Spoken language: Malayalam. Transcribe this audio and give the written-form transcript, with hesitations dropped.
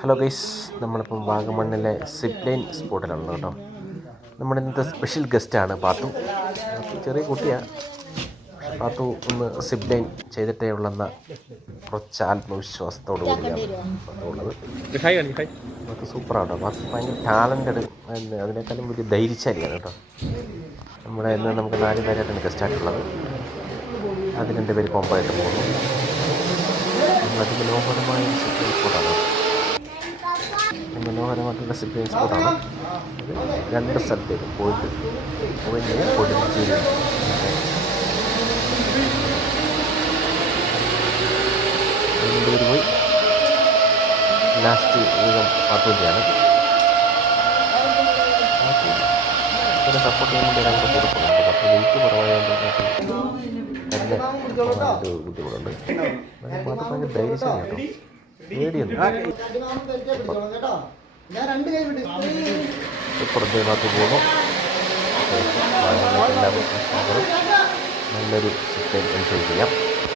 ഹലോ ഗൈസ്, നമ്മളിപ്പം വാഗമണ്ണിലെ സിപ്പ് ലൈൻ സ്പോട്ടിലാണല്ലോ കേട്ടോ. നമ്മുടെ ഇന്നത്തെ സ്പെഷ്യൽ ഗസ്റ്റാണ് പാത്തു. ചെറിയ കുട്ടിയാണ്. പാത്തു ഒന്ന് സിപ്പ് ലൈൻ ചെയ്തിട്ടേ ഉള്ളെന്ന കുറച്ച് ആത്മവിശ്വാസത്തോടു കൂടിയാണ് പാത്തുള്ളത്. പാത്തു സൂപ്പറാണ് കേട്ടോ. പാത്തു ഭയങ്കര ടാലൻറ്റഡ്, അതിനേക്കാളും വലിയ ധൈര്യശാലിയാണ് കേട്ടോ. നമ്മുടെ ഇന്ന് നമുക്ക് 4 പേരായിട്ടാണ് ഗസ്റ്റായിട്ടുള്ളത്. അത് 2 പേര് കോമ്പായിട്ട് പോകുന്നു. അതിമനോഹരമായ സിപ്പ് ലൈൻ സ്പോട്ടാണ്. മനോഹരമായിട്ടുള്ള സിപ്പ് ലൈൻ സ്പോട്ടാണ്. 2 സ്ഥലത്തേക്ക് പോയിട്ട് കൊടുഞ്ചേരി പേര് പോയി ലാസ്റ്റ് വീതം പാത്തുകയാണ്. പാത്തുവിനെ സപ്പോർട്ട് ചെയ്യാൻ വേണ്ടി ഒരാൾക്ക് കൊടുക്കുന്നുണ്ട്. പാത്തു വെയിറ്റ് കുറവായതുകൊണ്ട് തന്നെ ഒരു ബുദ്ധിമുട്ടുണ്ട്. പാത്തു ഭയങ്കര ധൈര്യശാലി കേട്ടോ. പേടിയൊന്നും പുറത്തേക്ക് പോകുന്നു. എല്ലാവർക്കും നല്ലൊരു സിപ്പ് ലൈൻ എൻജോയ് ചെയ്യാം.